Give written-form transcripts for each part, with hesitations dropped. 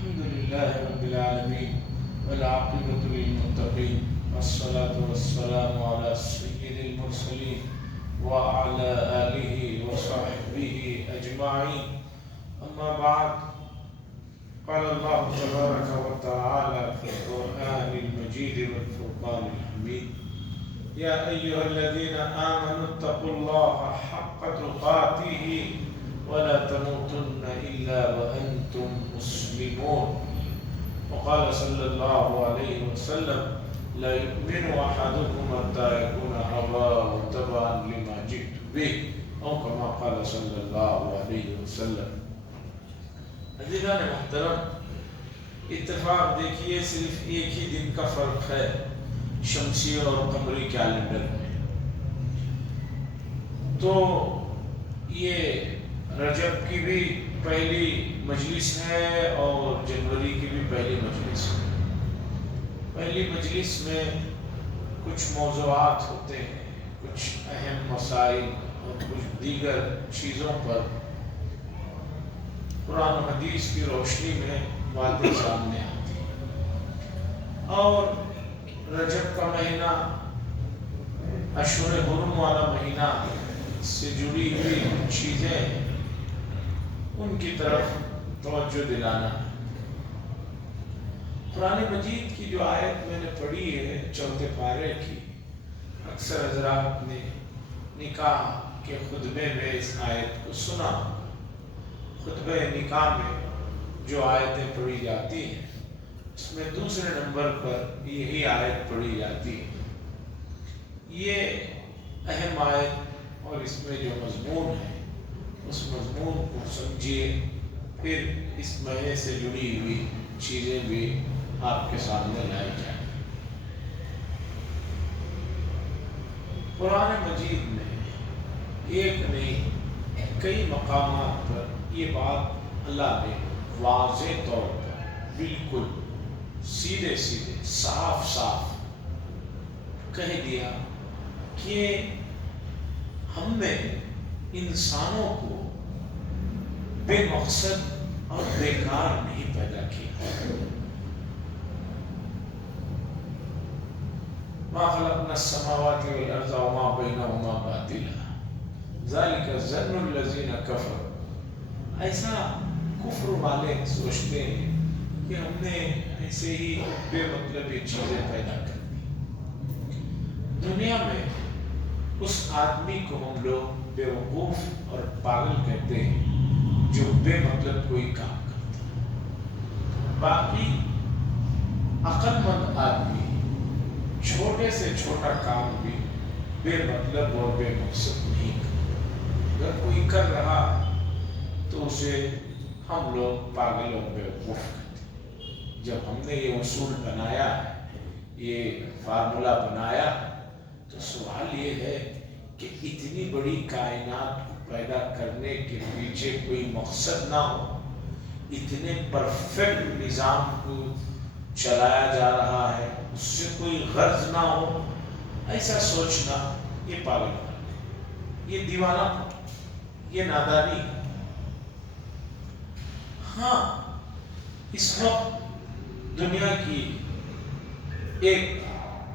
الحمد لله رب العالمين والعاقبة للمتقين والصلاة والسلام على سيد المرسلين وعلى آله وصحبه أجمعين. أما بعد، قال الله تبارك وتعالى في القرآن المجيد والفرقان الحميد: يا أيها الذين آمنوا اتقوا الله حق تقاته ولا تموتن إلا وأنتم مسلمون. وقال صلى الله عليه وسلم: لا يؤمن أحدكم حتى يكون هواه تبعا لما جئت به، أو كما قال صلى الله عليه وسلم. عزیزان محترم، اتفاق دیکھیے صرف ایک ہی دن کا فرق ہے شمسی اور قمری کیلنڈر میں. تو یہ رجب کی بھی پہلی مجلس ہے اور جنوری کی بھی پہلی مجلس ہے. پہلی مجلس میں کچھ موضوعات ہوتے ہیں، کچھ اہم مسائل اور کچھ دیگر چیزوں پر قرآن و حدیث کی روشنی میں باتیں سامنے آتی ہیں. اور رجب کا مہینہ اشہر حرم والا مہینہ سے جڑی ہوئی چیزیں، ان کی طرف توجہ دلانا ہے. قرآن مجید کی جو آیت میں نے پڑھی ہے 4 پارے کی، اکثر حضرات نے نکاح کے خطبے میں اس آیت کو سنا. خطبہ نکاح میں جو آیتیں پڑھی جاتی ہیں اس میں دوسرے نمبر پر یہی آیت پڑھی جاتی ہے. یہ اہم آیت اور اس میں جو مضمون ہے اس مضمون کو سمجھیے، پھر اس مہینے سے جڑی ہوئی چیزیں بھی آپ کے سامنے لائی جائیں. قرآن مجید میں ایک نہیں کئی مقامات پر یہ بات اللہ نے واضح طور پر بالکل سیدھے سیدھے صاف صاف کہہ دیا کہ ہم نے انسانوں کو بے مقصد اور بیکار نہیں پیدا کیا. ما خلقنا السماوات والارض وما بینہما باطلا ذلک الظن الذین کفروا. ایسا کفر والے سوچتے ہیں کہ ہم نے ایسے ہی بے مطلب چیزیں پیدا کر دی. دنیا میں اس آدمی کو ہم لوگ بے وقوف اور پاگل کہتے ہیں جو بے مطلب کوئی کام کرتا ہے. باقی عقل مند آدمی چھوٹے سے چھوٹا کام بھی بے مطلب اور بے مقصد نہیں کرتا. اگر کوئی کر رہا تو اسے ہم لوگ پاگل اور بے وقوف کہتے ہیں. جب ہم نے یہ اصول بنایا، یہ فارمولا بنایا، تو سوال یہ ہے کہ اتنی بڑی کائنات کو پیدا کرنے کے پیچھے کوئی مقصد نہ ہو، اتنے پرفیکٹ نظام کو چلایا جا رہا ہے، اس سے کوئی غرض نہ ہو، ایسا سوچنا یہ پاگل ہے، یہ دیوانہ، یہ نادانی ہے. ہاں، اس وقت دنیا کی ایک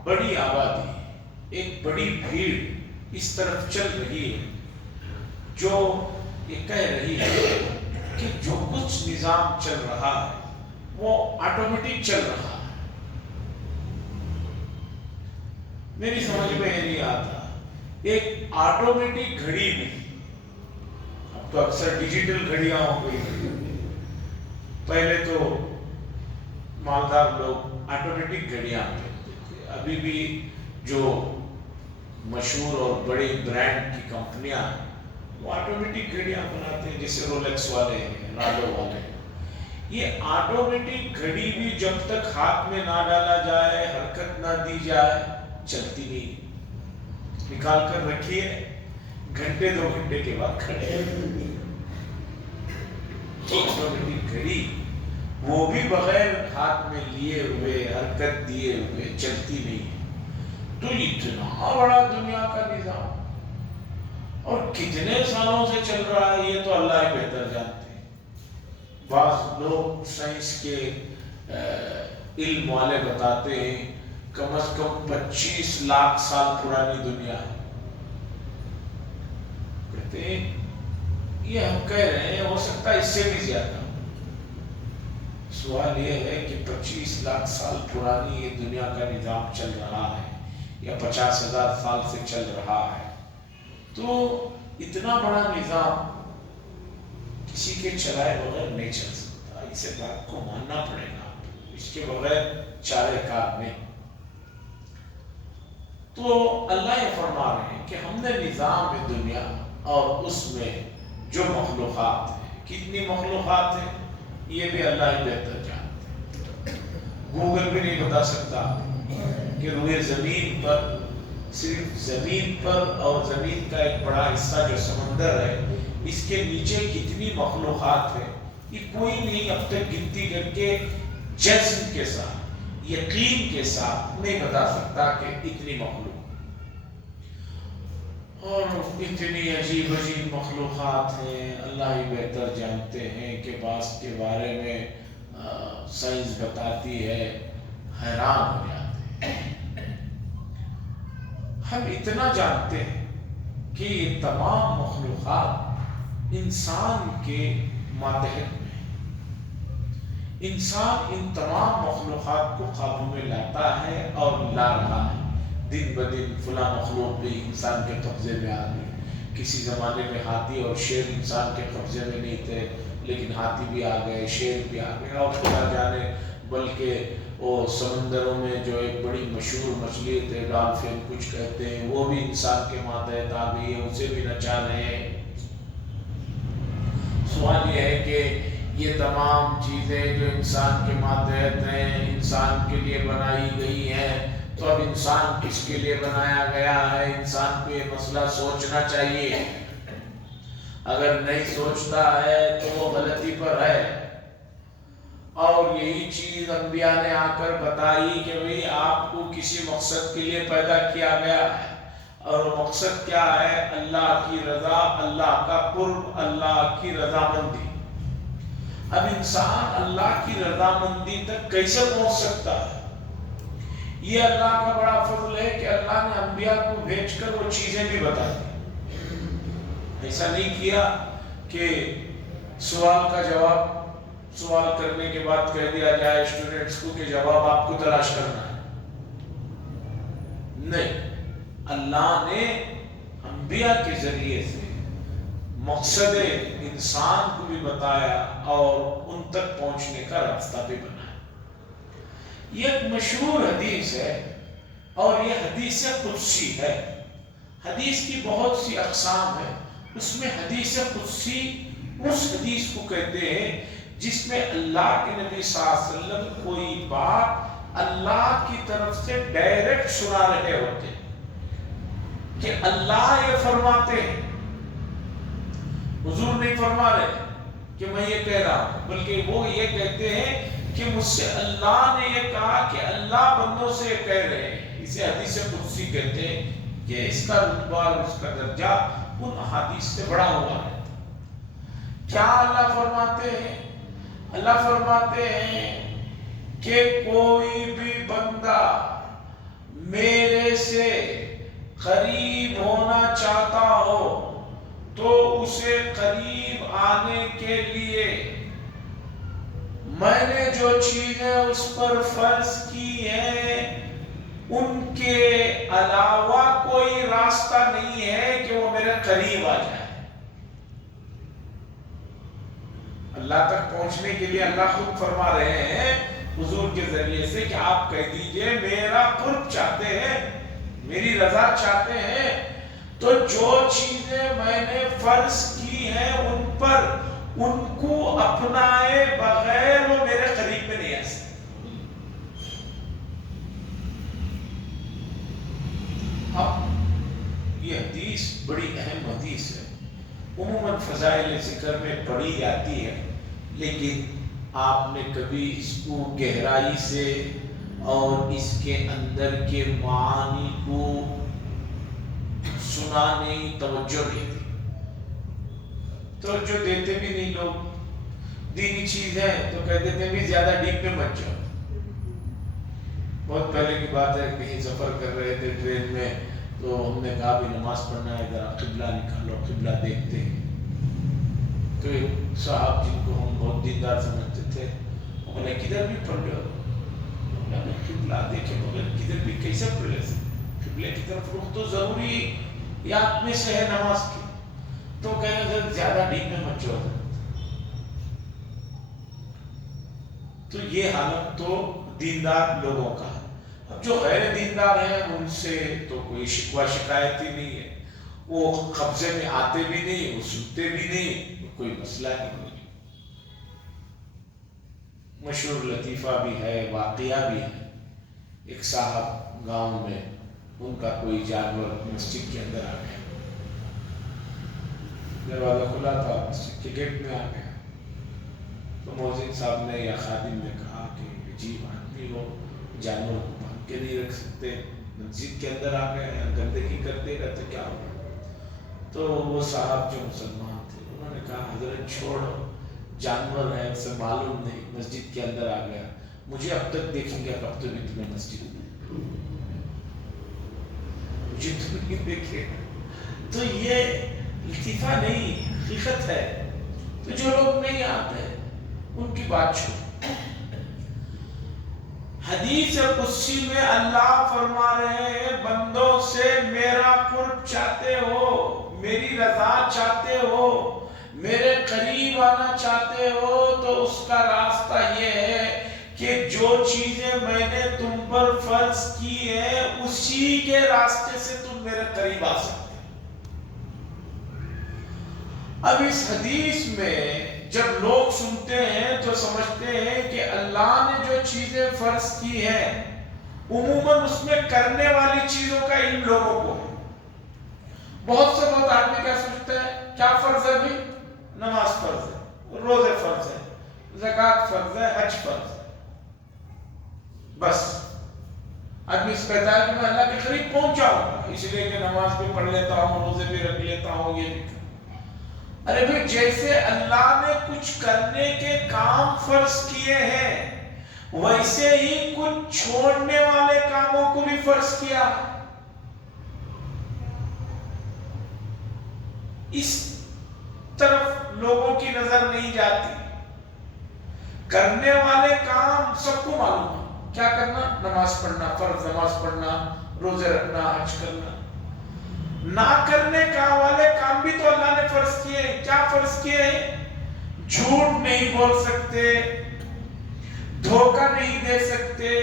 بڑی آبادی، ایک بڑی بھیڑ اس طرف چل رہی ہے جو یہ کہہ رہی ہے کہ جو کچھ نظام چل رہا ہے وہ آٹومیٹک چل رہا ہے. میری سمجھ میں یہ نہیں آتا، ایک آٹومیٹک گھڑی میں، اب تو اکثر ڈیجیٹل گھڑیاں ہو گئی، پہلے تو مالدار لوگ آٹومیٹک گھڑیاں پہنتے تھے. ابھی بھی جو مشہور اور بڑی برانڈ کی کمپنیاں وہ آٹومیٹک گھڑیاں بناتے ہیں، جیسے رولیکس والے ہیں، نالو والے ہیں. یہ آٹومیٹک گھڑی بھی جب تک ہاتھ میں نہ ڈالا جائے، حرکت نہ دی جائے، چلتی نہیں. نکال کر رکھیے، گھنٹے 2 گھنٹے کے بعد کھڑے. آٹومیٹک گھڑی وہ بھی بغیر ہاتھ میں لیے ہوئے، حرکت دیے ہوئے چلتی نہیں. تو اتنا بڑا دنیا کا نظام اور کتنے سالوں سے چل رہا ہے یہ تو اللہ ہی بہتر جانتے ہیں. بعض لوگ سائنس کے علم والے بتاتے ہیں کم از کم 25 لاکھ سال پرانی دنیا ہے. کہتے ہیں یہ ہم کہہ رہے ہیں ہو سکتا ہے اس سے بھی زیادہ. سوال یہ ہے کہ 25 لاکھ سال پرانی یہ دنیا کا نظام چل رہا ہے یا 50,000 سال سے چل رہا ہے، تو اتنا بڑا نظام کسی کے چلائے بغیر نہیں چل سکتا. اسے بات کو ماننا پڑے گا، اس کے بغیر چارے کار نہیں. تو اللہ یہ فرما رہے ہیں کہ ہم نے نظام دنیا اور اس میں جو مخلوقات ہیں، کتنی مخلوقات ہیں یہ بھی اللہ ہی بہتر جانتے ہیں. گوگل بھی نہیں بتا سکتا کہ روئے زمین پر، صرف زمین پر اور زمین کا ایک بڑا حصہ جو سمندر ہے اس کے نیچے کتنی مخلوقات ہیں. یہ کوئی نہیں اب تک گنتی کر کے جزم کے ساتھ، یقین کے ساتھ نہیں بتا سکتا کہ اتنی مخلوق. اور اتنی عجیب عجیب مخلوقات ہیں، اللہ ہی بہتر جانتے ہیں کہ بعض کے بارے میں سائنس بتاتی ہے حیران ہو جاتے ہیں. ہم اتنا جانتے ہیں کہ یہ تمام مخلوقات انسان کے ماتحت میں، انسان ان تمام مخلوقات کو قابو میں لاتا ہے اور لا رہا ہے. دن بدن فلاں مخلوق بھی انسان کے قبضے میں آ گئی. کسی زمانے میں ہاتھی اور شیر انسان کے قبضے میں نہیں تھے، لیکن ہاتھی بھی آ گئے، شیر بھی آ گئے. اور خدا جانے بلکہ وہ سمندروں میں جو ایک بڑی مشہور مچھلی تھے ڈالفن کچھ کہتے ہیں، وہ بھی انسان کے ماتحت آ گئی ہے، اسے بھی نچا رہے ہیں. سوال یہ ہے کہ یہ تمام چیزیں جو انسان کے ماتحت ہیں، انسان کے لیے بنائی گئی ہیں، تو اب انسان کس کے لیے بنایا گیا ہے؟ انسان کو یہ مسئلہ سوچنا چاہیے. اگر نہیں سوچتا ہے تو وہ غلطی پر ہے. اور یہی چیز انبیاء نے آ کر بتائی کہ بھئی آپ کو کسی مقصد کے لیے پیدا کیا گیا ہے، اور وہ مقصد کیا ہے؟ اللہ کی رضا، اللہ کا قرب، اللہ کی رضامندی. اب انسان اللہ کی رضامندی تک کیسے پہنچ سکتا ہے؟ یہ اللہ کا بڑا فضل ہے کہ اللہ نے انبیاء کو بھیج کر وہ چیزیں بھی بتا دی. ایسا نہیں کیا کہ سوال کا جواب سوال کرنے کے بعد کہہ دیا جائے اسٹوڈنٹس کو کہ جواب آپ کو تلاش کرنا ہے. نہیں، اللہ نے انبیاء کے ذریعے سے مقصد انسان کو بھی بتایا اور ان تک پہنچنے کا راستہ بھی بنایا. یہ ایک مشہور حدیث ہے اور یہ حدیث قدسی ہے. حدیث کی بہت سی اقسام ہیں، اس میں حدیث قدسی اس حدیث کو کہتے ہیں جس میں اللہ کے نبی صلی اللہ علیہ وسلم کوئی بات اللہ کی طرف سے ڈائریکٹ سنا رہے ہوتے ہیں کہ اللہ یہ فرماتے ہیں. حضور نہیں فرما رہے کہ میں یہ کہہ رہا ہوں، بلکہ وہ یہ کہتے ہیں کہ مجھ سے اللہ نے یہ کہا کہ اللہ بندوں سے یہ کہہ رہے ہیں. اسے حدیث قدسی کہتے ہیں کہ اس کا رتبہ اور اس کا درجہ ان احادیث سے بڑا ہوا ہے. کیا اللہ فرماتے ہیں؟ اللہ فرماتے ہیں کہ کوئی بھی بندہ میرے سے قریب ہونا چاہتا ہو تو اسے قریب آنے کے لیے میں نے جو چیزیں اس پر فرض کی ہیں ان کے علاوہ کوئی راستہ نہیں ہے کہ وہ میرے قریب آ جائے. اللہ تک پہنچنے کے لیے اللہ خود فرما رہے ہیں حضور کے ذریعے سے کہ آپ کہہ دیجئے میرا قرب چاہتے ہیں، میری رضا چاہتے ہیں، تو جو چیزیں میں نے فرض کی ہیں ان پر ان کو اپنائے بغیر وہ میرے قریب میں نہیں آ سکتے. اب یہ حدیث بڑی اہم حدیث ہے، عموماً فضائل ذکر میں پڑھی جاتی ہے، لیکن آپ نے کبھی اس کو گہرائی سے اور اس کے اندر کے معانی کو سنا نہیں، توجہ نہیں دی. توجہ دیتے بھی نہیں لوگ. دینی چیز ہے تو کہہ دیتے ہیں بھی زیادہ ڈیپ میں مت جاؤ. بہت پہلے کی بات ہے، کہیں سفر کر رہے تھے ٹرین میں، تو ہم نے کہا بھی نماز پڑھنا ہے، ذرا قبلہ نکالو، قبلہ دیکھتے ہیں. تو ایک صاحب جن کو ہم بہت دیندار سمجھتے تھے، انہوں نے کدھر بھی پڑھ لو، قبلہ دیکھے مگر کدھر بھی کیسے پڑھ لے سکتے، قبلے کی طرف رخ تو ضروری یاد میں سے ہے نماز کی. تو کہیں زیادہ ڈیپ میں مت جاؤ. تو یہ حالت تو دیندار لوگوں کا ہے. اب جو غیر دیندار ہیں ان سے تو کوئی شکوہ شکایت ہی نہیں ہے، وہ قبضے میں آتے بھی نہیں، وہ سنتے بھی نہیں، کوئی مسئلہ ہی نہیں. مشہور لطیفہ بھی ہے، واقعہ بھی ہے. ایک صاحب گاؤں میں، ان کا کوئی جانور مسجد کے اندر آ گیا، دروازہ کھلا تھا، مسجد کے گیٹ میں آ گیا. تو مؤذن صاحب نے یا خادم نے کہا کہ عجیب آدمی ہو، جانور کو باندھ کے نہیں رکھ سکتے، مسجد کے اندر آ گئے ہیں، گندگی کرتے رہتے، کیا ہو. تو وہ صاحب جو مسلمان تھے انہوں نے کہا حضرت چھوڑو، جانور ہے، اسے معلوم نہیں، مسجد کے اندر آ گیا، مجھے اب تک دیکھیں گے کب تو بھی تمہیں مسجد میں، مجھے تو نہیں دیکھے. تو یہ لطیفہ نہیں، حقیقت ہے. تو جو لوگ نہیں آتے ان کی بات چھوڑ. حدیث قدسی میں اللہ فرما رہے ہیں بندوں سے میرا قرب چاہتے ہو، میری رضا چاہتے ہو، میرے قریب آنا چاہتے ہو، تو اس کا راستہ یہ ہے کہ جو چیزیں میں نے تم پر فرض کی ہیں اسی کے راستے سے تم میرے قریب آ سکتے. اب اس حدیث میں جب لوگ سنتے ہیں تو سمجھتے ہیں کہ اللہ نے جو چیزیں فرض کی ہیں عموماً اس میں کرنے والی چیزوں کا علم لوگوں کو ہے. بہت سے بہت آدمی کیا سوچتے ہیں، کیا فرض ہے بھی؟ نماز فرض ہے، روزے فرض ہے، زکوٰۃ فرض ہے، حج فرض ہے. بس آدمی اس کہتا ہے کہ میں اللہ کے قریب پہنچ جاؤں گا اس لیے کہ نماز بھی پڑھ لیتا ہوں، روزے بھی رکھ لیتا ہوں، یہ بھی. ارے بھئی جیسے اللہ نے کچھ کرنے کے کام فرض کیے ہیں ویسے ہی کچھ چھوڑنے والے کاموں کو بھی فرض کیا. اس طرف لوگوں کی نظر نہیں جاتی. کرنے والے کام سب کو معلوم ہے، کیا کرنا، نماز پڑھنا، فرض نماز پڑھنا، روزے رکھنا، حج کرنا. نہ کرنے کا والے کام بھی تو اللہ نے فرض کیے. کیا فرض کیے؟ جھوٹ نہیں بول سکتے، دھوکہ نہیں دے سکتے،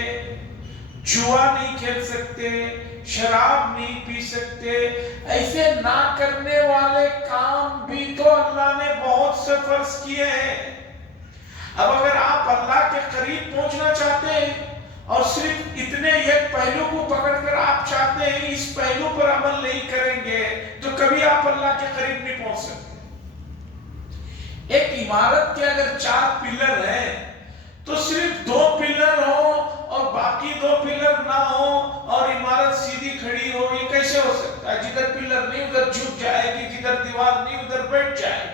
جوا نہیں کھیل سکتے، شراب نہیں پی سکتے. ایسے نہ کرنے والے کام بھی تو اللہ نے بہت سے فرض کیے ہیں. اب اگر آپ اللہ کے قریب پہنچنا چاہتے ہیں اور صرف اتنے ایک پہلو کو پکڑ کر آپ چاہتے ہیں اس پہلو پر عمل نہیں کریں گے تو کبھی آپ اللہ کے قریب نہیں پہنچ سکتے. ایک عمارت کے اگر 4 پلر ہیں تو صرف 2 پلر ہو اور باقی 2 پلر نہ ہو اور عمارت سیدھی کھڑی ہو، یہ کیسے ہو سکتا ہے؟ جدھر پلر نہیں ادھر جھک جائے گی، جدھر دیوار نہیں ادھر بیٹھ جائے گی.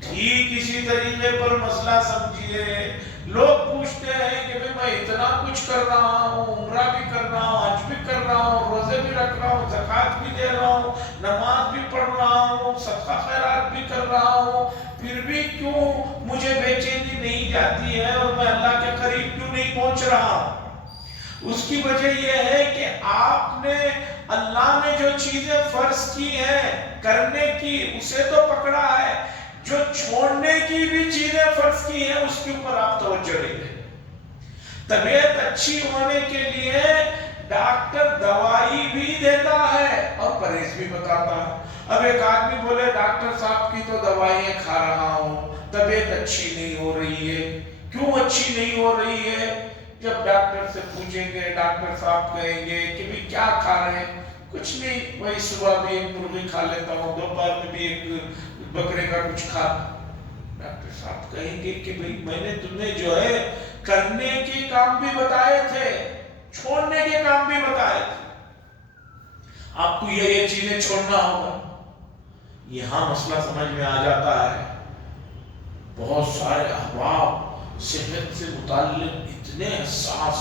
ٹھیک اسی طریقے پر مسئلہ سمجھیے. لوگ پوچھتے ہیں کہ میں اتنا کچھ کر رہا ہوں، عمرہ بھی کر رہا ہوں، حج بھی کر رہا ہوں، روزے بھی رکھ رہا ہوں، زکوٰۃ بھی دے رہا ہوں، نماز بھی پڑھ رہا ہوں، صدقہ خیرات بھی کر رہا ہوں، پھر بھی کیوں مجھے بے چینی نہیں جاتی ہے اور میں اللہ کے قریب کیوں نہیں پہنچ رہا؟ اس کی وجہ یہ ہے کہ آپ نے اللہ نے جو چیزیں فرض کی ہیں کرنے کی اسے تو پکڑا ہے، جو چھوڑنے کی بھی چیزیں فرض کی ہیں اس کے اوپر آپ توجہ نہیں دیں. طبیعت اچھی ہونے کے لیے ڈاکٹر دوائی بھی دیتا ہے اور پرہیز بھی بتاتا ہے. اب ایک آدمی بولے ڈاکٹر صاحب کی تو دوائیں کھا رہا ہوں، طبیعت اچھی نہیں ہو رہی ہے. کیوں اچھی نہیں ہو رہی ہے؟ جب ڈاکٹر سے پوچھیں گے ڈاکٹر صاحب کہیں گے کہ بھی کیا کھا رہے ہیں؟ کچھ نہیں، وہی صبح بھی ایک مرغی کھا لیتا ہوں، دوپہر میں بھی ایک بکرے کا کچھ کھا. ڈاکٹر صاحب کہیں گے کہ بھئی میں نے تمہیں جو ہے کرنے کے کام بھی بتائے تھے، چھوڑنے کے کام بھی بتائے تھے، آپ کو یہ چیزیں چھوڑنا ہوگا. یہاں مسئلہ سمجھ میں آ جاتا ہے. بہت سارے احباب صحت سے متعلق اتنے حساس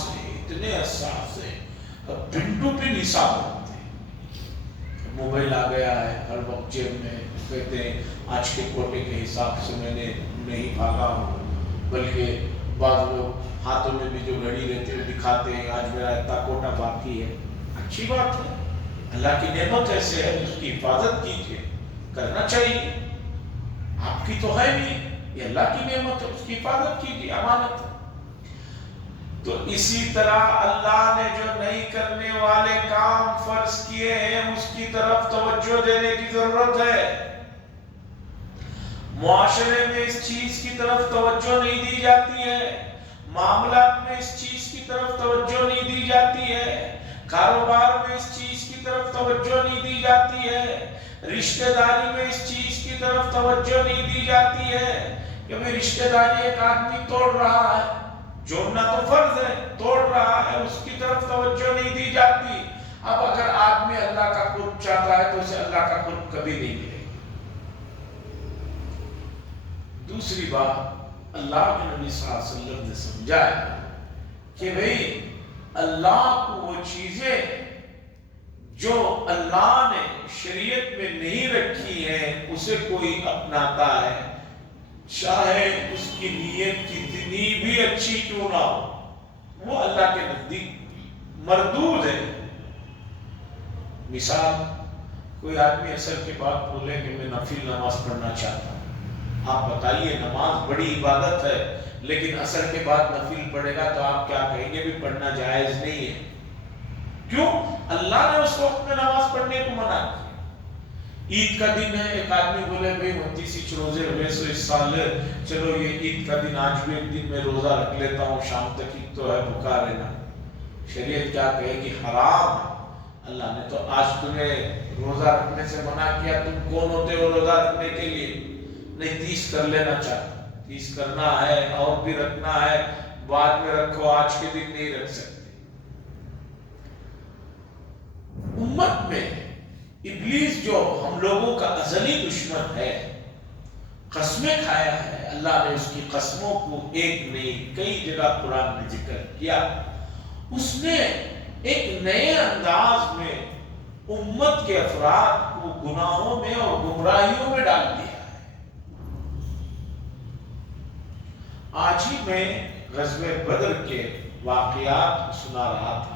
ہیں، پنڈو پہ نثاب ہوتے ہیں۔ موبائل آ گیا ہے ہر وقت جیب میں، کہتے ہیں آج کے کوٹے کے حساب سے میں نے نہیں بھاگا ہوں، بلکہ بعض لوگ ہاتھوں میں بھی جو گھڑی رہتی ہے دکھاتے ہیں آج میرا اتنا کوٹا باقی ہے۔ اچھی بات ہے، اللہ کی نعمت ایسے ہے، اس کی حفاظت کیجیے، کرنا چاہیے، آپ کی تو ہے نہیں، یہ اللہ کی نعمت ہے، اس کی حفاظت کیجیے، امانت ہے۔ تو اسی طرح اللہ نے جو نہیں کرنے والے کام فرض کیے ہیں اس کی طرف توجہ دینے کی ضرورت ہے۔ معاشرے میں اس چیز کی طرف توجہ نہیں دی جاتی ہے، معاملات میں اس چیز کی طرف توجہ نہیں دی جاتی ہے، کاروبار میں اس چیز کی طرف توجہ نہیں دی جاتی ہے، رشتہ داری میں اس چیز کی طرف توجہ نہیں دی جاتی ہے کہ میں رشتہ داری ایک آدمی توڑ رہا ہے، جوڑنا تو فرض ہے، توڑ رہا ہے، اس کی طرف توجہ نہیں دی جاتی۔ اب اگر آدمی اللہ کا قرب چاہتا ہے تو اسے اللہ کا قرب کبھی نہیں ملے گا۔ دوسری بات، اللہ کے نبی صلی اللہ علیہ وسلم نے سمجھایا کہ بھئی اللہ کو وہ چیزیں جو اللہ نے شریعت میں نہیں رکھی ہیں اسے کوئی اپناتا ہے، چاہے اس کی نیت کتنی بھی اچھی کیوں نہ ہو، وہ اللہ کے نزدیک مردود ہے۔ مثال، کوئی آدمی عصر کے بعد بولے کہ میں نفل نماز پڑھنا چاہتا ہوں، آپ بتائیے نماز بڑی عبادت ہے لیکن عصر کے بعد نفل پڑھے گا تو آپ کیا کہیں گے؟ بھی پڑھنا جائز نہیں ہے۔ کیوں؟ اللہ نے اس وقت میں نماز پڑھنے کو منع کیا۔ عید کا دن ہے، ایک آدمی بولے بھئی 29 روزے ہوئے سو اس سال چلو یہ عید کا دن آج بھی ایک دن میں روزہ رکھ لیتا ہوں، شام تک عید تو ہے، بھوکا رہنا۔ شریعت کیا کہے گی؟ حرام ہے، اللہ نے تو آج تمہیں روزہ رکھنے سے منع کیا، تم کون ہوتے ہو روزہ رکھنے کے لیے؟ نہیں 30 کر لینا چاہتا، 30 کرنا ہے اور بھی رکھنا ہے، بعد میں رکھو، آج کے دن نہیں رکھ سکتے۔ امت میں ابلیس جو ہم لوگوں کا ازلی دشمن ہے، قسمیں کھایا ہے، اللہ نے اس کی قسموں کو ایک نہیں کئی جگہ قرآن میں ذکر کیا۔ اس نے ایک نئے انداز میں امت کے افراد کو گناہوں میں اور گمراہیوں میں ڈال دیا ہے۔ آج ہی میں غزوہ بدر کے واقعات سنا رہا تھا،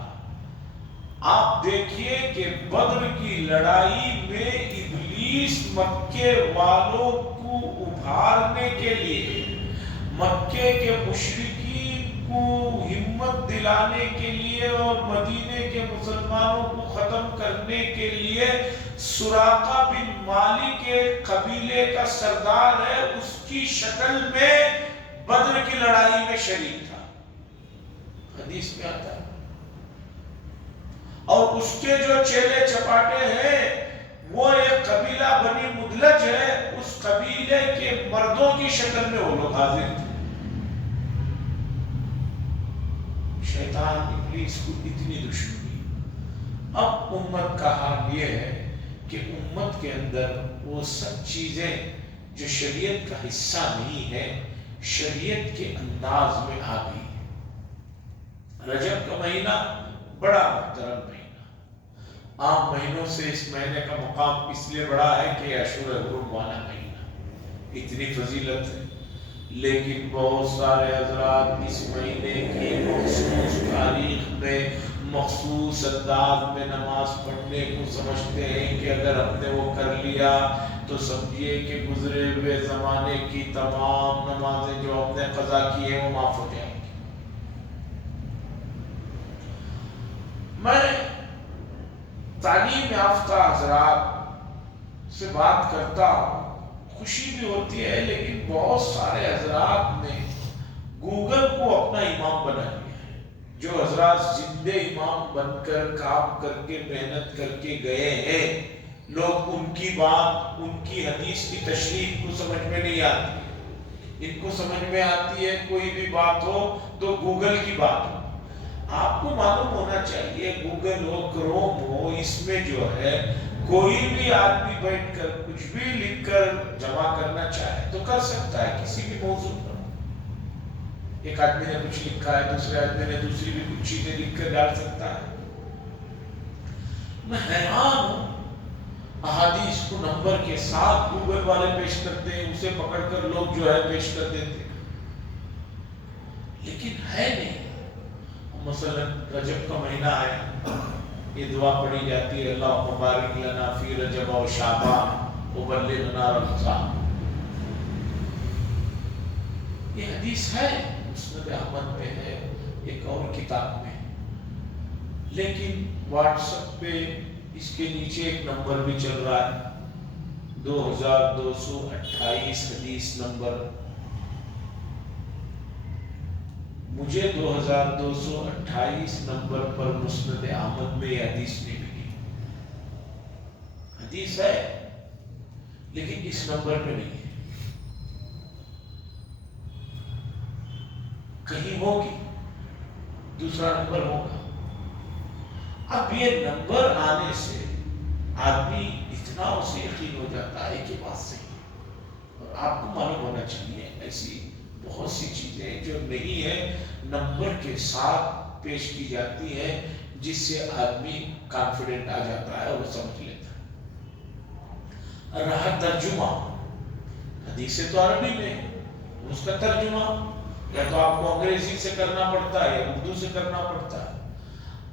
آپ دیکھیے کہ بدر کی لڑائی میں ابلیس مکے والوں کو ابھارنے کے لیے، مکے کے مشرکین کو ہمت دلانے کے لیے اور مدینے کے مسلمانوں کو ختم کرنے کے لیے، سراقہ بن مالک کے قبیلے کا سردار ہے، اس کی شکل میں بدر کی لڑائی میں شریک تھا، حدیث میں آتا ہے۔ اور اس کے جو چیلے چپاٹے ہیں وہ ایک قبیلہ بنی مدلج ہے، اس قبیلے کے مردوں کی شکل میں وہ لوگ حاضر تھے۔ شیطان ابلیس کو اتنی دشمنی۔ اب امت کا حال یہ ہے کہ امت کے اندر وہ سب چیزیں جو شریعت کا حصہ نہیں ہے، شریعت کے انداز میں آ گئی ہے۔ رجب کا مہینہ بڑا محترم مہینہ، عام مہینوں سے اس مہینے کا مقام اس لیے بڑا ہے کہ اشہر حرم والا مہینہ، اتنی فضیلت ہے، لیکن بہت سارے حضرات اس مہینے کی مخصوص تاریخ میں مخصوص انداز میں نماز پڑھنے کو سمجھتے ہیں کہ اگر ہم نے وہ کر لیا تو سمجھیے کہ گزرے ہوئے زمانے کی تمام نمازیں جو ہم نے قضا کی ہیں وہ معاف ہو جائیں گی۔ میں تعلیم یافتہ حضرات سے بات کرتا ہوں، خوشی بھی ہوتی ہے، لیکن بہت سارے حضرات نے گوگل کو اپنا امام بنا لیا ہے۔ جو حضرات زندہ امام بن کر کام کر کے محنت کر کے گئے ہیں، لوگ ان کی بات، ان کی حدیث کی تشریح کو سمجھ میں نہیں آتی، ان کو سمجھ میں آتی ہے کوئی بھی بات ہو تو گوگل کی بات ہو۔ آپ کو معلوم ہونا چاہیے گوگل ہو، کروم ہو، اس میں جو ہے کوئی بھی آدمی بیٹھ کر کچھ بھی لکھ کر جمع کرنا چاہے تو کر سکتا ہے کسی بھی موضوع پر. ایک آدمی نے کچھ لکھا ہے، دوسرے آدمی نے دوسری بھی کچھ چیزیں لکھ کر ڈال سکتا ہے. میں حیران ہوں، احادیث کو نمبر کے ساتھ گوگل والے پیش کرتے ہیں، اسے پکڑ کر لوگ جو ہے پیش کر دیتے ہیں، لیکن ہے نہیں. مثلا رجب کا مہینہ ہے، یہ دعا پڑھی جاتی ہے، اللہ مبارک لنا فی رجب و شعبان وبلغنا رمضان. یہ حدیث ہے، مسند احمد میں ہے، ایک اور کتاب میں، لیکن واٹس ایپ پہ اس کے نیچے ایک نمبر بھی چل رہا ہے 2228 حدیث نمبر. مجھے 2228 نمبر پر مسند احمد میں یہ حدیث نہیں ملی. حدیث ہے لیکن اس نمبر پہ نہیں ہے، کہیں ہوگی، دوسرا نمبر ہوگا. اب یہ نمبر آنے سے آدمی اتنا اسے یقین ہو جاتا ہے کہ بات صحیح ہے. اور آپ کو معلوم ہونا چاہیے ایسی بہت سی چیزیں جو نہیں ہے نمبر کے ساتھ پیش کی جاتی ہے، جس سے آدمی کانفیڈنٹ آ جاتا ہے اور وہ سمجھ لیتا ہے. رہا ترجمہ، حدیث تو عربی میں، اس کا ترجمہ یا تو آپ کو انگریزی سے کرنا پڑتا ہے یا اردو سے کرنا پڑتا ہے.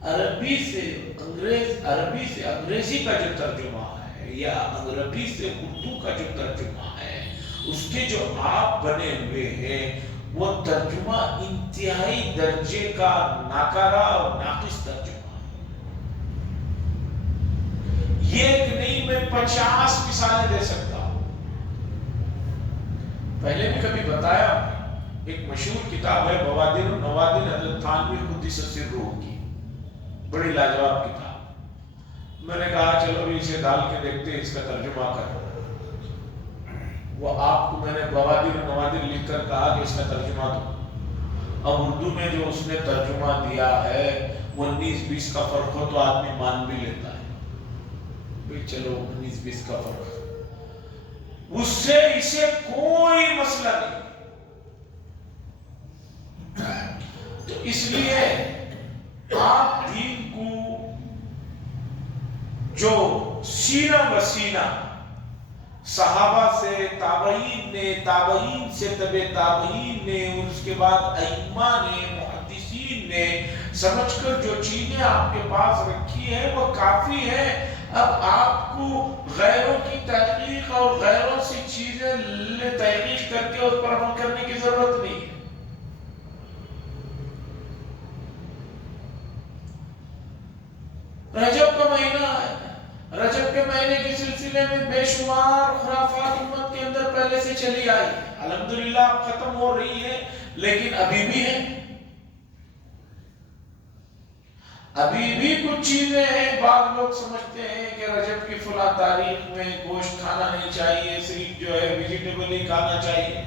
عربی سے انگریزی کا جو ترجمہ ہے یا عربی سے اردو کا جو ترجمہ ہے، اس کے جو آپ بنے ہوئے ہیں وہ ترجمہ انتہائی درجے کا ناکارہ اور ناقص ترجمہ ہے. یہ ایک نہیں، میں 50 مثالیں دے سکتا ہوں. پہلے بھی کبھی بتایا، ایک مشہور کتاب ہے بوادر و نوادر حضرت تھانوی قدس سرہ کی، بڑی لاجواب کتاب. میں نے کہا چلو بھی اسے ڈال کے دیکھتے ہیں اس کا ترجمہ کر. وہ آپ کو میں نے بوادر و نوادر لکھ کر کہا کہ اس کا ترجمہ دو. اب اردو میں جو اس نے ترجمہ دیا ہے 19-20 کا فرق ہو تو آدمی مان بھی لیتا ہے، بھی چلو 19-20 کا فرق، اس سے اسے کوئی مسئلہ نہیں. تو اس لیے آپ دین کو جو سینہ بسینہ صحابہ سے، تابعین نے، تابعین سے تبع تابعین نے، اور اس کے بعد ائمہ نے، محدثین نے سمجھ کر جو چیزیں آپ کے پاس رکھی ہیں وہ کافی ہے. اب آپ کو غیروں کی تحقیق اور غیروں سے چیزیں تحقیق کر کے اس پر عمل کرنے کی ضرورت نہیں ہے. رجب کا مہینہ ہے، رجب کے مہینے کے سلسلے میں بے شمار خرافات امت کے اندر پہلے سے چلی آئی ہے. الحمدللہ اب ختم ہو رہی ہے، لیکن ابھی بھی ہے. ابھی بھی کچھ چیزیں ہیں. بعض لوگ سمجھتے ہیں کہ رجب کی فلاں تاریخ میں گوشت کھانا نہیں چاہیے، صرف جو ہے ویجیٹیبل ہی کھانا چاہیے.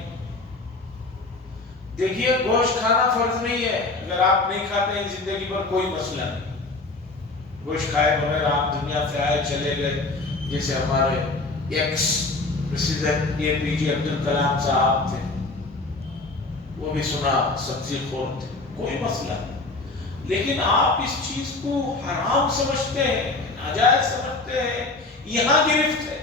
دیکھیے گوشت کھانا فرض نہیں ہے. اگر آپ نہیں کھاتے ہیں زندگی پر کوئی مسئلہ نہیں. گوشت کھائے بغیر آپ دنیا سے آئے چلے گئے، جیسے ہمارے ایکس پریزیڈنٹ APJ عبدالکلام صاحب تھے، وہ بھی سنا سبزی خور تھے، کوئی مسئلہ نہیں. لیکن آپ اس چیز کو حرام سمجھتے ہیں، ناجائز سمجھتے ہیں، یہاں گرفت ہے.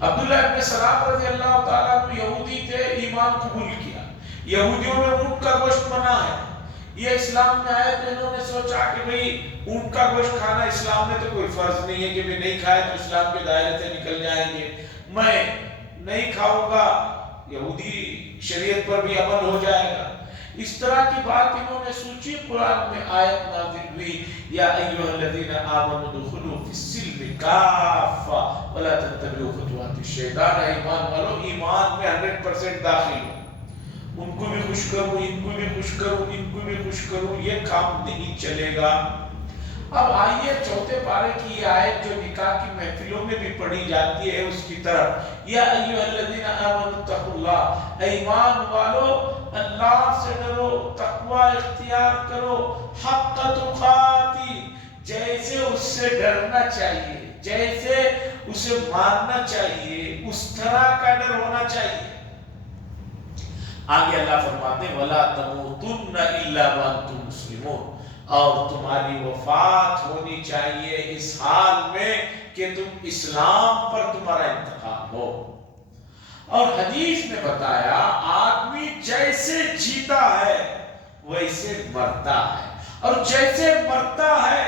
عبداللہ ابن سلام رضی اللہ تعالیٰ عنہ یہودی تھے، ایمان قبول کیا. یہودیوں میں اونٹ کا گوشت منع ہے. یہ اسلام میں آئے تو انہوں نے سوچا کہ بھئی اونٹ کا گوشت کھانا اسلام میں تو کوئی فرض نہیں ہے کہ بھی نہیں کھائے تو اسلام کے دائرے سے نکل جائیں گے، میں نہیں کھاؤں گا، یہودی شریعت پر بھی عمل ہو جائے گا. اس طرح کی بات انہوں نے سوچی. قرآن میں آیت نازل ہوئی، یا ایھا الذین آمنوا ادخلوا فی السلم کافہ ولا تتبعوا خطوات الشیطان. ایمان والو ایمان میں 100% داخل ہو. ان کو بھی خوش کروں، ان کو بھی خوش کروں، ان کو بھی خوش کروں، یہ کام نہیں چلے گا. اب آئیے چوتھے پارے کی یہ آیت جو نکاح کی محفلوں میں بھی پڑھی جاتی ہے اس کی طرف. یا ایھا الذین آمنوا اتقوا اللہ، ایمان والو اللہ سے ڈرو، تقوی اختیار کرو، حق تقاتی، جیسے اس سے ڈرنا چاہیے، جیسے اسے ماننا چاہیے، اس طرح کا ڈر ہونا چاہیے۔ آگے اللہ فرماتے ہیں وَلَا تَمُوتُنَّ إِلَّا وَأَنْتُمْ مُسْلِمُونَ، اور تمہاری وفات ہونی چاہیے اس حال میں کہ تم اسلام پر تمہارا انتقال ہو۔ اور حدیث میں بتایا آدمی جیسے جیتا ہے ویسے مرتا ہے، اور جیسے مرتا ہے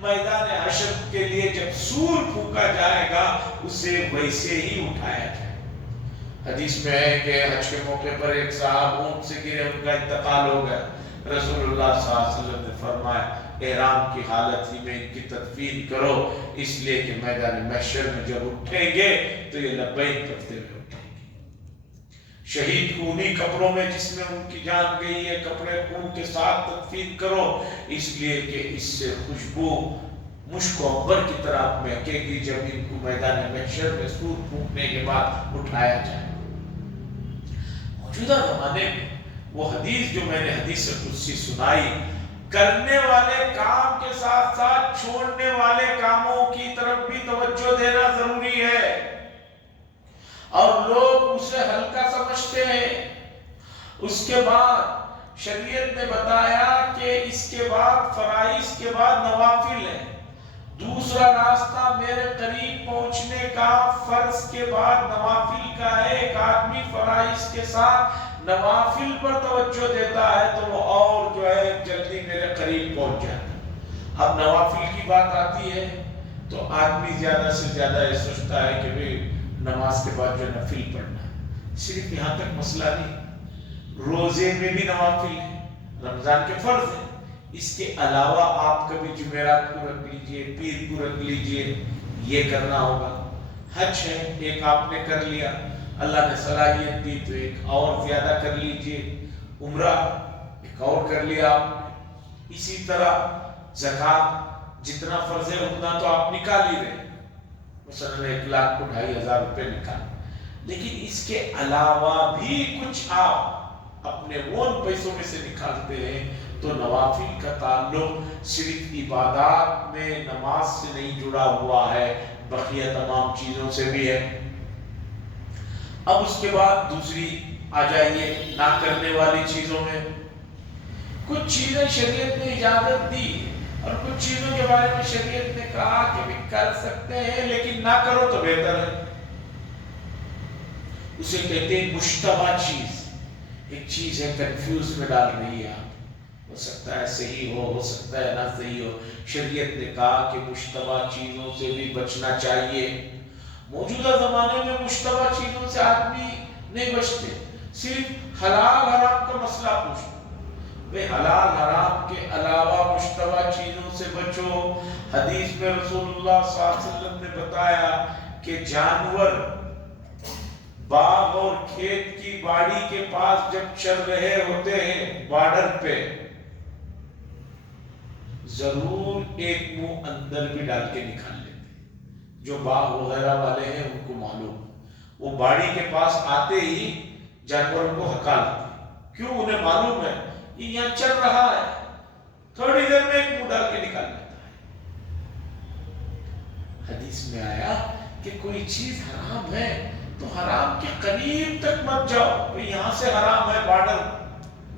میدان حشر کے لیے جب سور پھونکا جائے گا اسے ویسے ہی اٹھایا جائے۔ حدیث میں ہے کہ حج کے موقع پر ایک صاحب اونٹ سے گرے، ان کا انتقال ہو گیا۔ رسول اللہ صلی اللہ علیہ وسلم نے فرمایا احرام کی حالت ہی میں ان کی تدفین کرو، اس لیے کہ میدان محشر میں جب اٹھیں گے تو یہ لبیک کرتے ہوئے اٹھیں گے۔ شہید کو انہی کپڑوں میں جس میں ان کی جان گئی ہے کپڑے خون کے ساتھ تدفین کرو، اس لیے کہ اس سے خوشبو مشک و عنبر کی طرح مہکے گی جب ان کو میدان محشر میں سور پھونکنے کے بعد اٹھایا جائے۔ موجودہ زمانے میں وہ حدیث جو میں نے حدیث قدسی سنائی، کرنے والے کام کے ساتھ ساتھ چھوڑنے والے کاموں کی طرف بھی توجہ دینا ضروری ہے، اور لوگ اسے ہلکا سمجھتے ہیں۔ اس کے بعد شریعت نے بتایا کہ اس کے بعد فرائض کے بعد نوافل ہے۔ دوسرا راستہ میرے قریب پہنچنے کا فرض کے بعد نوافل کا ہے۔ ایک آدمی فرائض کے ساتھ نوافل پر توجہ دیتا ہے تو وہ اور جو ہے جلدی میرے قریب پہنچ جاتا ہے۔ اب نوافل کی بات آتی ہے تو آدمی زیادہ سے زیادہ یہ سوچتا ہے کہ بھی نماز کے بعد جو نفل پڑھنا ہے۔ صرف یہاں تک مسئلہ نہیں، روزے میں بھی نوافل ہے، رمضان کے فرض ہے، اس کے علاوہ آپ کبھی جمعرات کو رکھ لیجئے، پیر کو رکھ لیجئے، یہ کرنا ہوگا۔ حج ہے، ایک آپ نے کر لیا، اللہ نے صلاحیت دی تو ایک اور زیادہ کر لیجئے، عمرہ ایک اور کر لیا آپ نے۔ اسی طرح زکوٰۃ جتنا فرض ہے اتنا تو آپ نکال ہی رہے، مثلا 1,00,000 کو 2,500 روپے نکال، لیکن اس کے علاوہ بھی کچھ آپ اپنے اون پیسوں میں سے نکالتے ہیں تو نوافل کا تعلق صرف عبادات میں نماز سے نہیں جڑا ہوا ہے، بقیہ تمام چیزوں سے بھی ہے۔ اب اس کے بعد دوسری آ جائیے نہ کرنے والی چیزوں میں۔ کچھ چیزیں شریعت نے اجازت دی اور کچھ چیزوں کے بارے میں شریعت نے کہا کہ بھی کر سکتے ہیں لیکن نہ کرو تو بہتر ہے۔ اسے کہتے ہیں مشتبہ چیز، ایک چیز ہے کنفیوز میں ڈال رہی ہے، ہو سکتا ہے صحیح ہو سکتا ہے نہ صحیح ہو۔ شریعت نے کہا کہ مشتبہ چیزوں سے بھی بچنا چاہیے۔ موجودہ زمانے میں مشتبہ چیزوں سے آدمی نہیں بچتے، صرف حلال حرام کا مسئلہ پوچھتے۔ بے حلال حرام کے علاوہ مشتبہ چیزوں سے بچو۔ حدیث میں رسول اللہ صلی اللہ علیہ وسلم نے بتایا کہ جانور باغ اور کھیت کی باڑی کے پاس جب چل رہے ہوتے ہیں بارڈر پہ، ضرور ایک منہ اندر بھی ڈال کے نکال لیتے ہیں۔ جو باغ وغیرہ والے ہیں ان کو معلوم، وہ باڑی کے پاس آتے ہی جانوروں کو ہکالتے ہیں، کیوں؟ انہیں معلوم ہے یہ یہاں چل رہا ہے، تھوڑی دیر میں ایک منہ ڈال کے نکال لیتا ہے۔ حدیث میں آیا کہ کوئی چیز حرام ہے تو حرام کے قریب تک مت جاؤ، یہاں سے حرام ہے بارڈر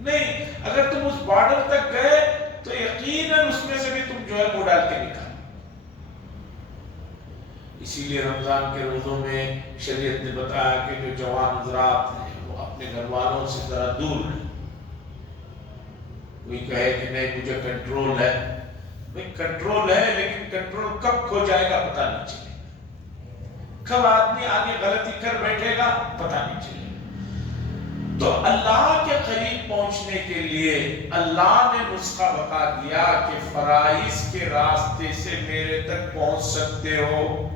نہیں، اگر تم اس بارڈر تک گئے تو یقیناً اس میں سے بھی تم جو ہے منہ ڈال کے نکال۔ اسی لیے رمضان کے روزوں میں شریعت نے بتایا کہ جو جوان حضرات ہیں وہ اپنے گھر والوں سے ذرا دور رہیں۔ کوئی کہے کہ نہیں مجھے کنٹرول ہے، بھئی کنٹرول ہے لیکن کنٹرول کب کھو جائے گا پتہ نہیں چلے گا، کب آدمی آگے غلطی کر بیٹھے گا پتہ نہیں چلے گا۔ تو اللہ کے قریب پہنچنے کے لیے اللہ نے نسخہ بتا دیا کہ فرائض کے راستے سے میرے تک پہنچ سکتے ہو۔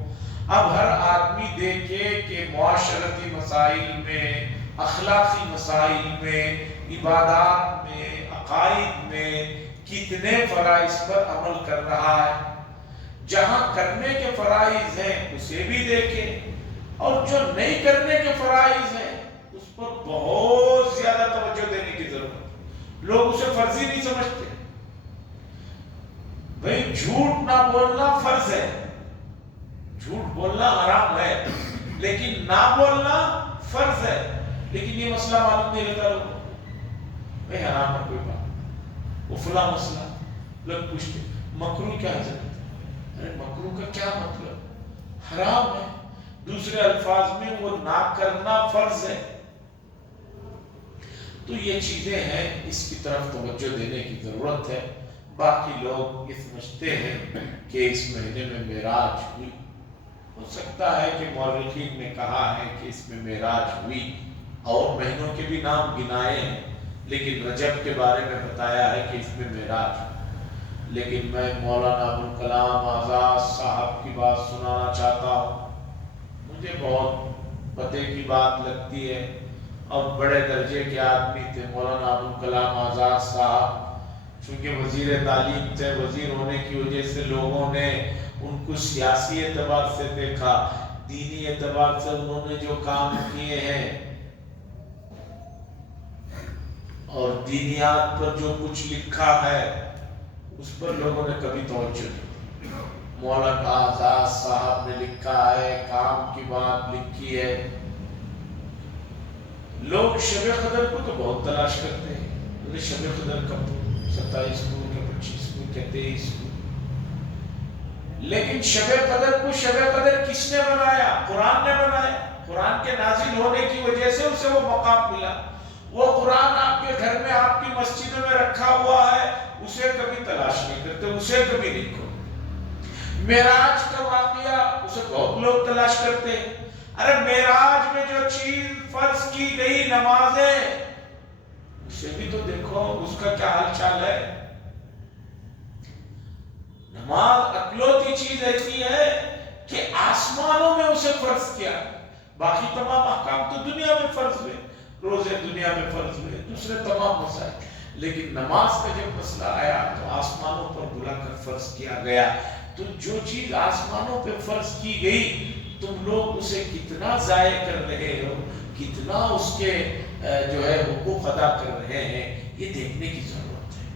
اب ہر آدمی دیکھے کہ معاشرتی مسائل میں، اخلاقی مسائل میں، عبادات میں، عقائد میں کتنے فرائض پر عمل کر رہا ہے۔ جہاں کرنے کے فرائض ہیں اسے بھی دیکھیں، اور جو نہیں کرنے کے فرائض ہیں اس پر بہت زیادہ توجہ دینے کی ضرورت ہے۔ لوگ اسے فرضی نہیں سمجھتے، بھئی جھوٹ نہ بولنا فرض ہے، جھوٹ بولنا حرام ہے لیکن نہ بولنا فرض ہے. لیکن یہ مسئلہ معلوم نہیں رہتا لوگوں کو، بھائی حرام ہے کوئی بات، وہ فلاں مسئلہ. لوگ پوچھتے مکروہ کیا حضرت؟ ارے مکروہ کا کیا مطلب؟ حرام ہے. دوسرے الفاظ میں وہ نہ کرنا فرض ہے. تو یہ چیزیں ہیں، اس کی طرف توجہ دینے کی ضرورت ہے. باقی لوگ یہ سمجھتے ہیں کہ اس مہینے میں معراج ہوئی. ہو سکتا ہے کہ مورخین نے کہا ہے کہ اس میں معراج ہوئی، اور مہینوں کے بھی نام گنائے ہیں، لیکن رجب کے بارے میں بتایا ہے کہ اس میں معراج. لیکن میں مولانا ابوالکلام آزاد صاحب کی بات سنانا چاہتا ہوں. مجھے بہت پتے کی بات لگتی ہے، اور بڑے درجے کے آدمی تھے مولانا ابوالکلام آزاد صاحب. چونکہ وزیر تعلیم تھے، وزیر ہونے کی وجہ سے لوگوں نے ان کو سیاسی اعتبار سے دیکھا، دینی اعتبار سے انہوں نے جو کام کیے ہیں اور دینیات پر جو کچھ لکھا ہے اس پر لوگوں نے کبھی توجہ نہیں. مولانا آزاد صاحب نے لکھا ہے، کام کی بات لکھی ہے. لوگ شب قدر کو تو بہت تلاش کرتے ہیں، شب قدر کب 27 کو کیا 25 کو کیا 23 کو. لیکن شب قدر کو شب قدر کس نے بنایا؟ قرآن نے بنایا. قرآن کے نازل ہونے کی وجہ سے اسے وہ مقام ملا. وہ قرآن آپ کے گھر میں آپ کی مسجد میں رکھا ہوا ہے، اسے کبھی تلاش نہیں کرتے، اسے کبھی نہیں کھولتے. معراج کا واقعہ اسے بہت لوگ تلاش کرتے ہیں. ارے معراج میں جو چیز فرض کی گئی نمازیں، اسے بھی تو دیکھو اس کا کیا حال چال ہے. نماز اکلوتی چیز ایسی ہے کہ آسمانوں میں اسے فرض کیا. باقی تمام احکام تو دنیا میں فرض ہوئے، روزے دنیا میں فرض ہوئے، دوسرے تمام مسائل. لیکن نماز کا جب مسئلہ آیا تو آسمانوں پر بلا کر فرض کیا گیا. تو جو چیز آسمانوں پہ فرض کی گئی، تم لوگ اسے کتنا ضائع کر رہے ہو، کتنا اس کے جو ہے حقوق ادا کر رہے ہیں، یہ دیکھنے کی ضرورت ہے.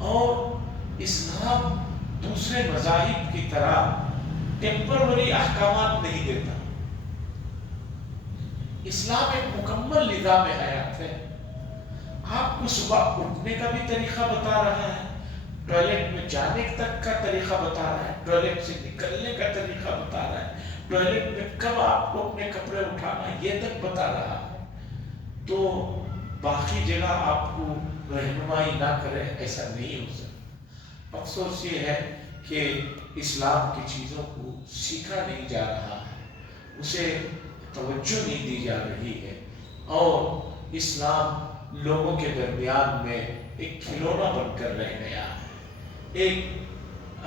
اور اسلام دوسرے مذاہب کی طرح ٹیمپروری احکامات نہیں دیتا. اسلام ایک مکمل نظام حیات ہے. آپ کو صبح اٹھنے کا بھی طریقہ بتا رہا ہے، ٹوائلٹ میں جانے تک کا طریقہ بتا رہا ہے، ٹوائلٹ سے نکلنے کا طریقہ بتا رہا ہے، ٹوائلٹ میں کب آپ کو اپنے کپڑے اٹھانا ہے یہ تک بتا رہا ہے. تو باقی جگہ آپ کو رہنمائی نہ کرے، ایسا نہیں ہو سکتا. افسوس یہ ہے کہ اسلام کی چیزوں کو سیکھا نہیں جا رہا ہے، اسے توجہ نہیں دی جا رہی ہے، اور اسلام لوگوں کے درمیان میں ایک کھلونا بن کر رہ گیا ہے، ایک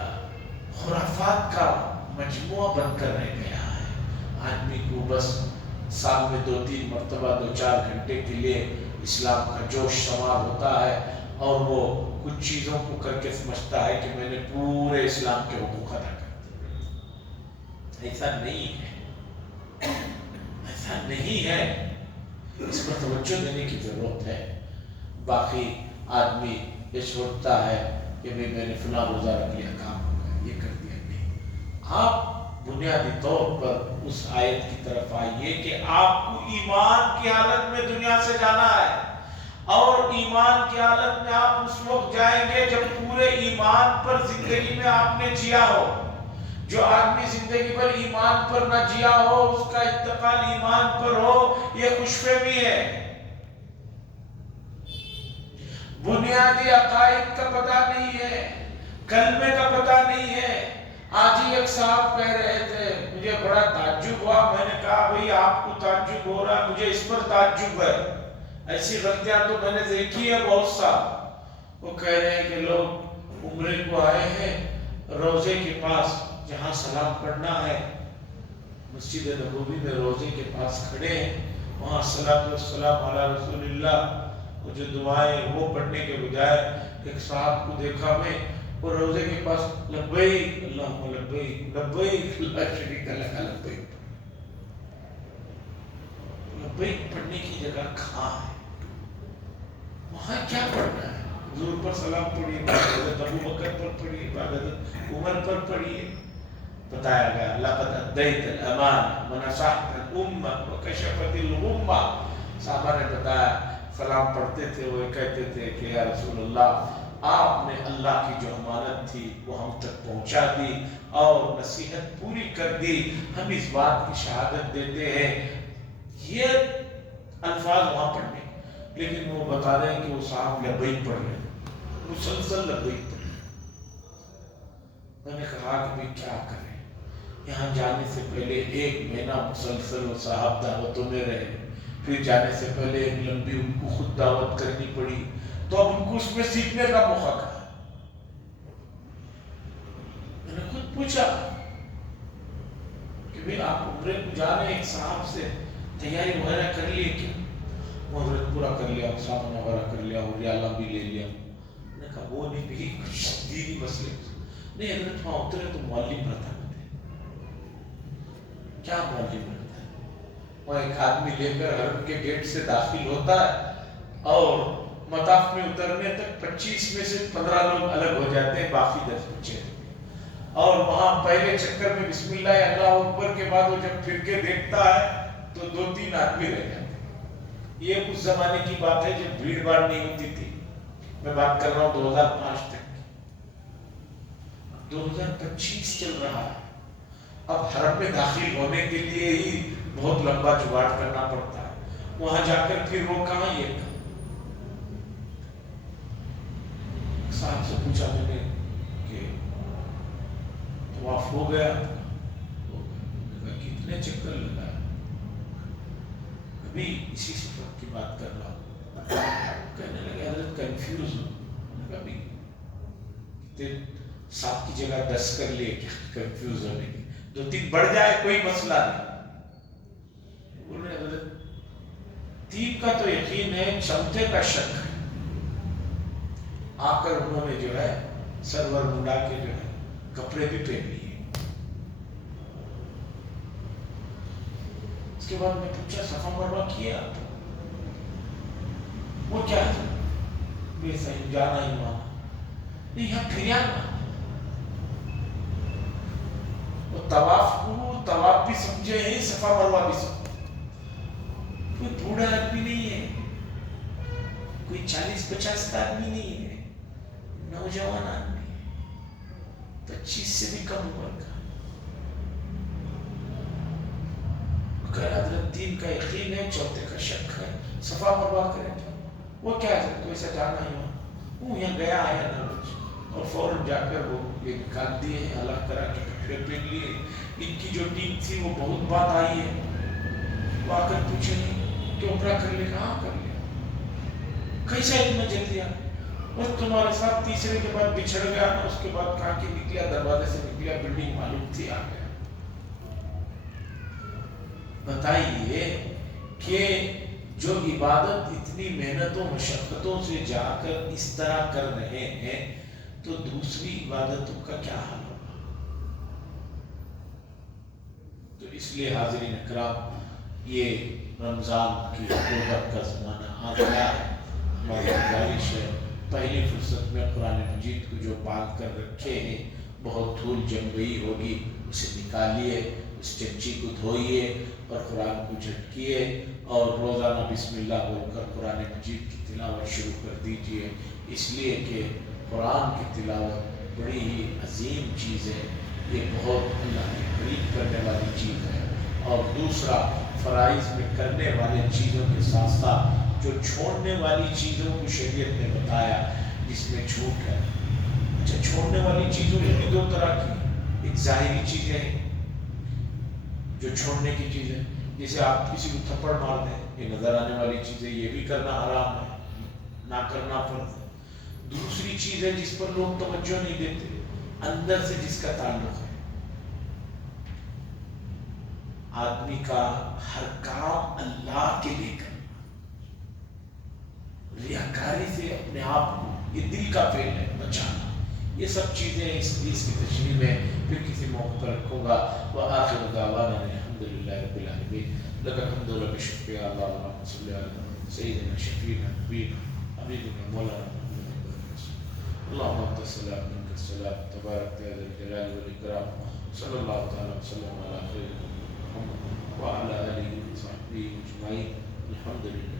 خرافات کا مجموعہ بن کر رہ گیا ہے. آدمی کو بس سال میں 2-3 مرتبہ 2-4 گھنٹے کے لیے اسلام کا جوش سوار ہوتا ہے، اور وہ کچھ چیزوں کو کر کے سمجھتا ہے کہ میں نے پورے اسلام کے حقوق ادا کر دیے. ایسا نہیں ہے، ایسا نہیں ہے. اس پر توجہ دینے کی ضرورت ہے. باقی آدمی یہ سوچتا ہے کہ میں نے فلاں روزہ رکھ لیا، کام ہو گیا، یہ کر دیا. نہیں، آپ بنیادی طور پر اس آیت کی طرف آئیے کہ آپ کو ایمان کی حالت میں دنیا سے جانا ہے، اور ایمان کی حالت میں آپ اس وقت جائیں گے جب پورے ایمان پر زندگی میں آپ نے جیا ہو. جو آدمی زندگی پر ایمان پر نہ جیا ہو، اس کا انتقال ایمان پر ہو، یہ خوش فہمی ہے. بنیادی عقائد کا پتہ نہیں ہے، کلمے کا پتہ نہیں ہے. آج ہی ایک صاحب کہہ رہے تھے، مجھے بڑا تعجب ہوا. میں نے کہا بھئی آپ کو تعجب ہو رہا ہے، مجھے اس پر تعجب ہے. ایسی غلطیاں تو میں نے دیکھی ہے بہت سا. وہ کہہ رہے ہیں کہ لوگ عمرے کو آئے ہیں، روزے کے پاس جہاں سلام پڑھنا ہے، مسجد نبوی میں روزے کے پاس کھڑے ہیں، وہاں الصلاۃ والسلام علی رسول اللہ، وہ جو دعائیں وہ پڑھنے کے بجائے ایک صاحب کو دیکھا میں، وہ روزے کے پاس لبیک اللہم لبیک لبیک لا شریک لک لبیک. لبیک پڑھنے کی جگہ کہاں ہے؟ وہاں کیا پڑھنا ہے؟ حضور پر سلام پڑھیے، بعد حضرت ابو بکر پر پڑھیے، بعد حضرت عمر پر پڑھیے. بتایا گیا لقد ادیت الامان ونصحت الامہ وکشفت الغمہ. صحابہ نے بتایا سلام پڑھتے تھے، وہ کہتے تھے کہ یا رسول اللہ آپ نے اللہ کی جو امانت تھی وہ ہم تک پہنچا دی اور نصیحت پوری کر دی، ہم اس بات کی شہادت دیتے ہیں. یہ الفاظ وہاں پڑھنے، لیکن وہ بتا رہے ہیں کہ وہ صاحب لبیک پڑھ رہے ہیں، مسلسل لبیک پڑھ رہے ہیں. میں نے کہا کہ بھئی کیا کریں، یہاں جانے سے پہلے 1 مہینہ مسلسل وہ صاحب دعوتوں میں رہے، پھر جانے سے پہلے ایک لمبی ان کو خود دعوت کرنی پڑی، تو اب ان کو اس میں سیکھنے کا موقع کہا. میں نے خود پوچھا کہ بھئی آپ عمرے کو جا رہے ہیں، ایک صاحب سے تیاری وغیرہ کر لیے کیا؟ وہ حضرت پورا کر لیا، سامان وغیرہ کر لیا اور ریالہ بھی لے لیا. میں نے کہا وہ نہیں بھی کچھ دینی مسئلے نہیں. حضرت وہاں اترے تو معلم رہتا. کیا معلم رہتا ہے؟ وہ ایک آدمی لے کر حرم کے گیٹ سے داخل ہوتا ہے اور مطاف میں اترنے تک 25 میں سے 15 لوگ الگ ہو جاتے ہیں، باقی 10 بچے. اور وہاں پہلے چکر میں بسم اللہ اللہ اکبر کے بعد وہ جب پھر کے دیکھتا ہے تو 2-3 آدمی رہ جاتے ہیں. یہ اس زمانے کی بات ہے جب بھیڑ بھاڑ نہیں ہوتی تھی. میں بات کر رہا ہوں 2005 تک. 2025 چل رہا ہے. اب حرم میں داخل ہونے کے لیے ہی بہت لمبا جگاڑ کرنا پڑتا ہے. وہاں جا کر پھر وہ کہاں یہ کہاں. صاحب سے پوچھا میں نے کہ طواف ہو گیا؟ کتنے چکر لگا؟ ابھی اسی صفت کی بات کر رہا ہوں. کہنے لگے حضرت کنفیوز ہوں. ابھی 7 کی جگہ 10 کر لیے کیا کنفیوز ہونے کی؟ 2-3 بڑھ جائے کوئی مسئلہ نہیں. بول رہے حضرت 3 کا تو یقین ہے، چوتھے کا شک ہے. آ کر انہوں نے جو ہے سرور منڈا کے جو ہے کپڑے بھی پہن لیے. اس کے بعد میں پوچھا صفا مروہ کیا؟ وہ کیا ہے؟ بے صحیح جانا ہی مانا نہیں، یہاں پھر آنا. طواف کو طواف بھی سمجھے ہیں، صفا مروہ بھی سمجھے. کوئی بوڑھا آدمی نہیں ہے، کوئی 40-50 کا آدمی نہیں ہے، نوجوان آدمی 25 سے بھی کم عمر کا. حضرت 3 کا یقین ہے، چوتھے کا شک ہے، صفا مروہ کریں. وہ کیا ہے تو ایسا جانا ہی ہوا. وہ یہاں گیا آیا نہ کچھ، اور فوراً جا کر وہ یہ نکال دیے ہیں، الگ طرح کے کپڑے پہن لیے. ان کی جو ٹیم تھی وہ بہت بات آئی ہے. وہ آ کر پوچھے کہ عمرہ کر لے؟ کہاں کر لیا؟ کیسا اتنا جلدی آ؟ اور تمہارے ساتھ تیسرے کے بعد بچھڑ گیا نا، اس کے بعد کہاں کے نکلا، دروازے سے نکلا، بلڈنگ معلوم تھی، آ گیا. بتائیے کہ جو عبادت اتنی محنتوں مشقتوں سے جا کر اس طرح کر رہے ہیں تو دوسری عبادتوں کا کیا حال ہوگا؟ تو اس لیے حاضرین اکرام، یہ رمضان کی قربت کا زمانہ آ گیا ہے. ہماری گزارش ہے پہلی فرصت میں قرآن مجید کو جو باندھ کر رکھے ہیں، بہت دھول جم گئی ہوگی، اسے نکالیے، اس چمچی کو دھوئیے اور قرآن کو جھٹکیے اور روزانہ بسم اللہ بول کر قرآن مجید کی تلاوت شروع کر دیجیے. اس لیے کہ قرآن کی تلاوت بڑی ہی عظیم چیز ہے، یہ بہت اللہ کے قریب کرنے والی چیز ہے. اور دوسرا، فرائض میں کرنے والے چیزوں کے ساتھ ساتھ جو چھوڑنے والی چیزوں کو شریعت نے بتایا جس میں چھوٹ ہے. اچھا، چھوڑنے والی چیزوں یہ بھی 2 طرح کی. ایک ظاہری چیزیں ہیں جو چھوڑنے کی چیزیں، جیسے آپ کسی کو تھپڑ مار دیں، یہ نظر آنے والی چیزیں، یہ بھی کرنا حرام ہے، نہ کرنا فرض ہے. دوسری چیز ہے جس پر لوگ توجہ نہیں دیتے، اندر سے جس کا تعلق ہے. آدمی کا ہر کام اللہ کے لیے کرنا، ریاکاری سے اپنے آپ کو، یہ دل کا فعل ہے، بچانا. یہ سب چیزیں اس حدیث کی تشریح میں پھر کسی موقع پر رکھوں گا. وآخر دعوانا الحمدللہ رب العالمین. لک الحمد و لک الشکر. اللہم صلی علی سیدنا شفیعنا نبینا حبیبنا مولانا. اللهم انت السلام منك السلام تبارك يا ذا الجلال والاكرام. صلى الله تعالى وسلم على خير محمد وعلى اله وصحبه اجمعين. الحمد لله.